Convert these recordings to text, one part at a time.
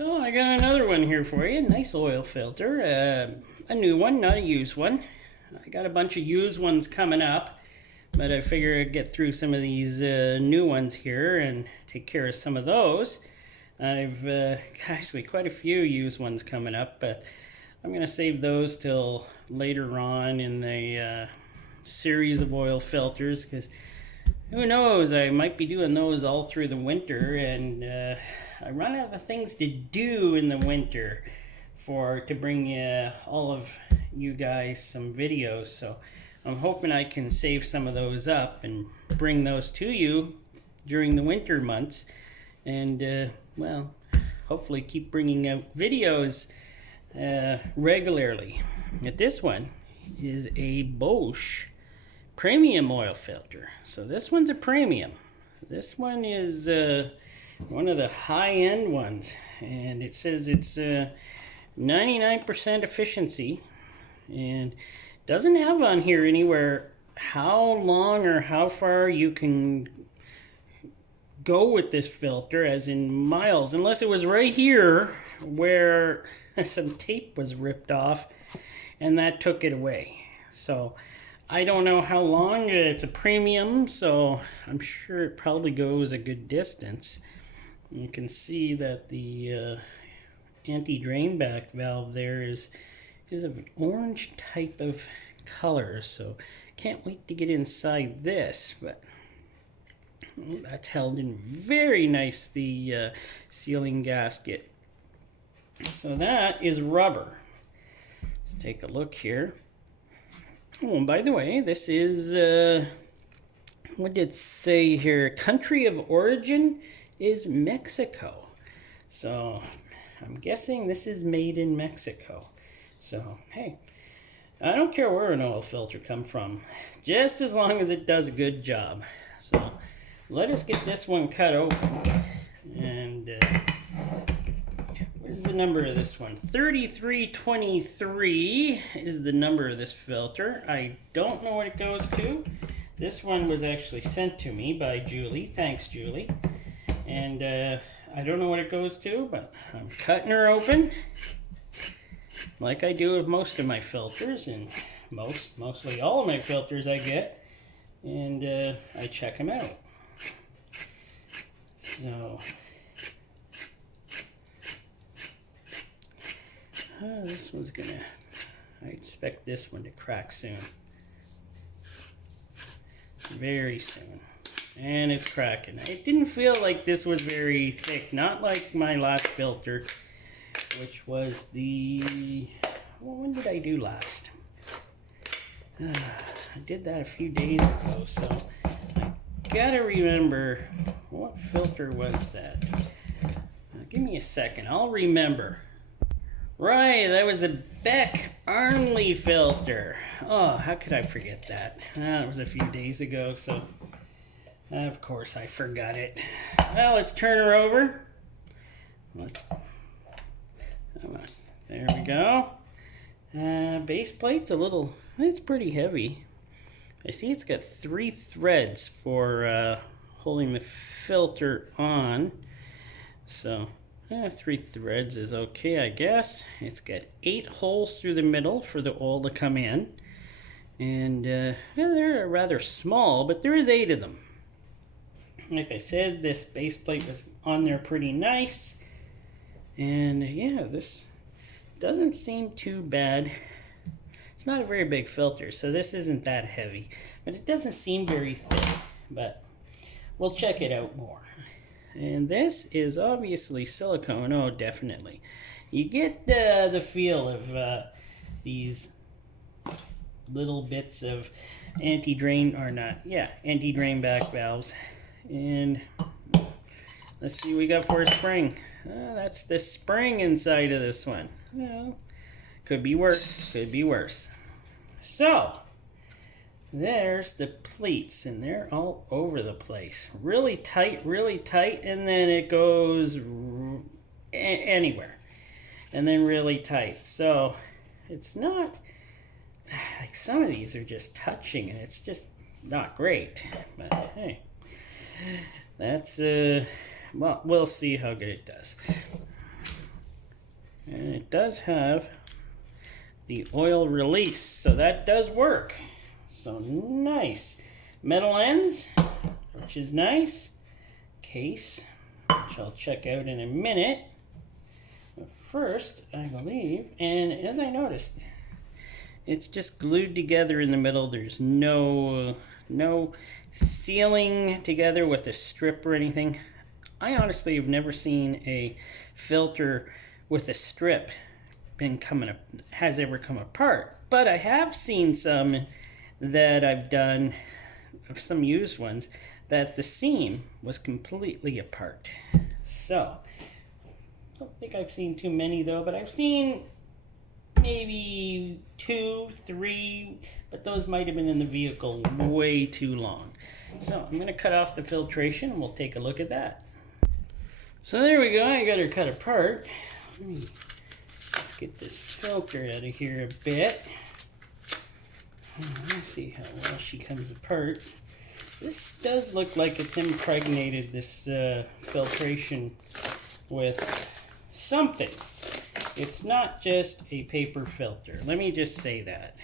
So I got another one here for you. Nice oil filter. A new one, not a used one. I got a bunch of used ones coming up, but I figure I'd get through some of these new ones here and take care of some of those. I've actually quite a few used ones coming up, but I'm going to save those till later on in the series of oil filters, because who knows, I might be doing those all through the winter, and I run out of things to do in the winter to bring all of you guys some videos. So I'm hoping I can save some of those up and bring those to you during the winter months, and well, hopefully keep bringing out videos regularly. But this one is a Bosch premium oil filter. So this one's a premium. This one is one of the high-end ones, and it says it's 99% efficiency, and doesn't have on here anywhere how long or how far you can go with this filter, as in miles, unless it was right here where some tape was ripped off and that took it away. So I don't know how long. It's a premium, so I'm sure it probably goes a good distance. You can see that the anti-drain back valve there is an orange type of color, so can't wait to get inside this. But that's held in very nice, the sealing gasket. So that is rubber. Let's take a look here. Oh, and by the way, this is, what did it say here? Country of origin is Mexico. So I'm guessing this is made in Mexico. So, hey, I don't care where an oil filter comes from, just as long as it does a good job. So let us get this one cut open. And what is the number of this one? 3323 is the number of this filter. I don't know what it goes to. This one was actually sent to me by Julie. Thanks, Julie. And I don't know what it goes to, but I'm cutting her open, like I do with most of my filters, and mostly all of my filters I get, and I check them out. So this one's I expect this one to crack soon. Very soon. And it's cracking. It didn't feel like this was very thick, not like my last filter, which was well, when did I do last? I did that a few days ago, so I gotta remember, what filter was that? Give me a second, I'll remember. Right, that was the Beck Arnley filter. Oh, how could I forget that? It was a few days ago, so of course I forgot it. Well, let's turn her over. Come on, there we go. Base plate's it's pretty heavy. I see it's got 3 threads for holding the filter on. So 3 threads is okay, I guess. It's got 8 holes through the middle for the oil to come in. And they're rather small, but there is 8 of them. Like I said, this base plate was on there pretty nice. And yeah, this doesn't seem too bad. It's not a very big filter, so this isn't that heavy. But it doesn't seem very thick. But we'll check it out more. And this is obviously silicone. Oh, definitely. You get the feel of these little bits of anti-drain back valves. And let's see what we got for a spring. That's the spring inside of this one. Well, could be worse, could be worse. So there's the pleats, and they're all over the place. Really tight, and then it goes anywhere. And then really tight. So it's not, like, some of these are just touching, and it's just not great. But hey, that's, well, we'll see how good it does. And it does have the oil release, so that does work. So nice. Metal ends, which is nice. Case, which I'll check out in a minute. But first, I believe, and as I noticed, it's just glued together in the middle. There's no sealing together with a strip or anything. I honestly have never seen a filter with a strip has ever come apart, but I have seen some that I've done, some used ones, that the seam was completely apart. So I don't think I've seen too many though, but I've seen maybe 2, 3, but those might have been in the vehicle way too long. So I'm going to cut off the filtration and we'll take a look at that. So there we go, I got her cut apart. Let me just get this filter out of here a bit. Let's see how well she comes apart. This does look like it's impregnated, this filtration, with something. It's not just a paper filter. Let me just say that.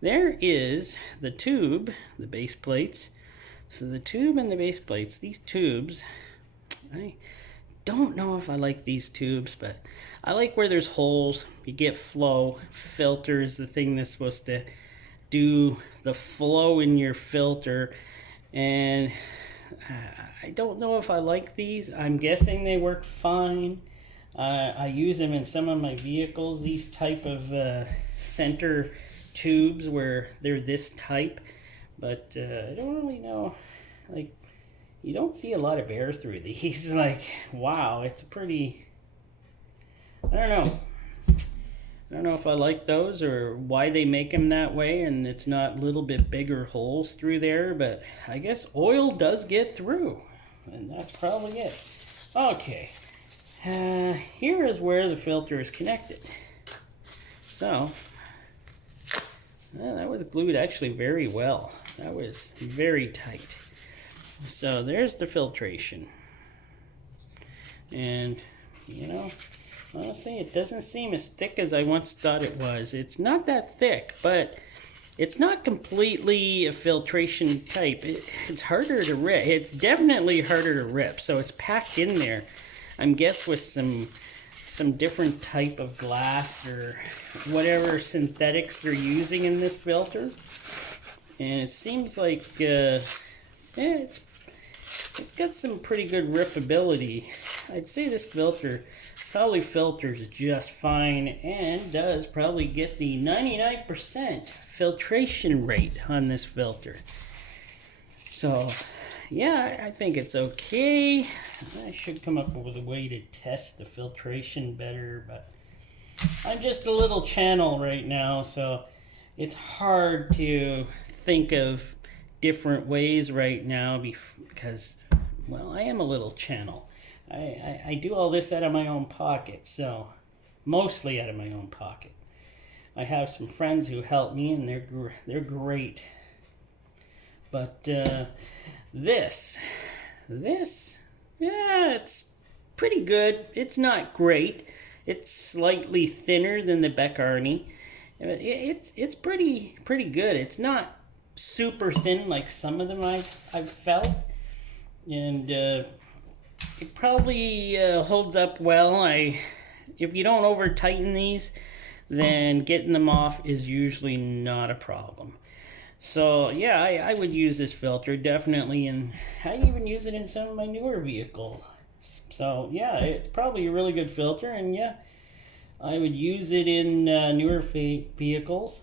There is the tube, the base plates. So the tube and the base plates, these tubes, I don't know if I like these tubes, but I like where there's holes. You get flow. Filter is the thing that's supposed to do the flow in your filter. And I don't know if I like these. I'm guessing they work fine. I use them in some of my vehicles, these type of center tubes where they're this type. But I don't really know, like, you don't see a lot of air through these. Like, wow, it's pretty, I don't know. I don't know if I like those or why they make them that way and it's not a little bit bigger holes through there, but I guess oil does get through and that's probably it. Okay, here is where the filter is connected. So, that was glued actually very well. That was very tight. So there's the filtration. And, you know, honestly, it doesn't seem as thick as I once thought it was. It's not that thick, but it's not completely a filtration type. It's harder to rip. It's definitely harder to rip. So it's packed in there, I'm guess with some different type of glass or whatever synthetics they're using in this filter. And it seems like it's got some pretty good ripability. I'd say this filter probably filters just fine and does probably get the 99% filtration rate on this filter. So yeah, I think it's okay. I should come up with a way to test the filtration better, but I'm just a little channel right now, so it's hard to think of different ways right now because, well, I am a little channel. I do all this out of my own pocket, so mostly out of my own pocket. I have some friends who help me, and they're great. But this, yeah, it's pretty good. It's not great. It's slightly thinner than the Beck Arnie. It's pretty good. It's not super thin like some of them I've felt, and it probably holds up well. If you don't over tighten these, then getting them off is usually not a problem. So yeah, I would use this filter definitely, and I even use it in some of my newer vehicles. So yeah, it's probably a really good filter, and yeah, I would use it in newer vehicles.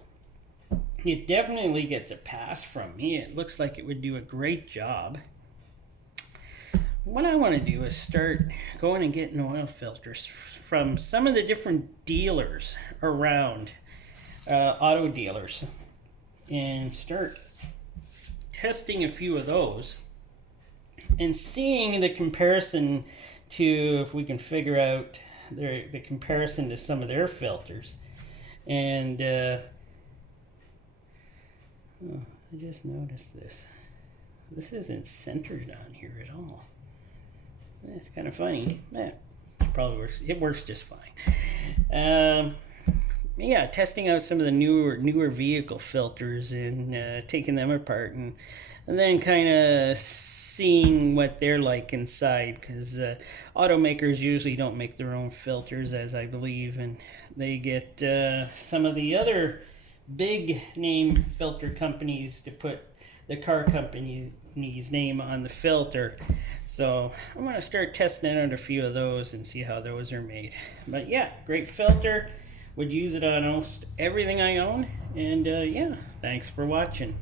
It definitely gets a pass from me. It looks like it would do a great job. What I want to do is start going and getting oil filters from some of the different dealers around, auto dealers, and start testing a few of those and seeing the comparison to, if we can figure out the comparison to some of their filters. And I just noticed this. This isn't centered on here at all. That's kind of funny. It's probably works. It works just fine. Yeah, testing out some of the newer vehicle filters and taking them apart and then kind of seeing what they're like inside, because automakers usually don't make their own filters, as I believe, and they get some of the other big name filter companies to put the car company's name on the filter. So I'm going to start testing out a few of those and see how those are made. But yeah, great filter. Would use it on almost everything I own. And yeah, thanks for watching.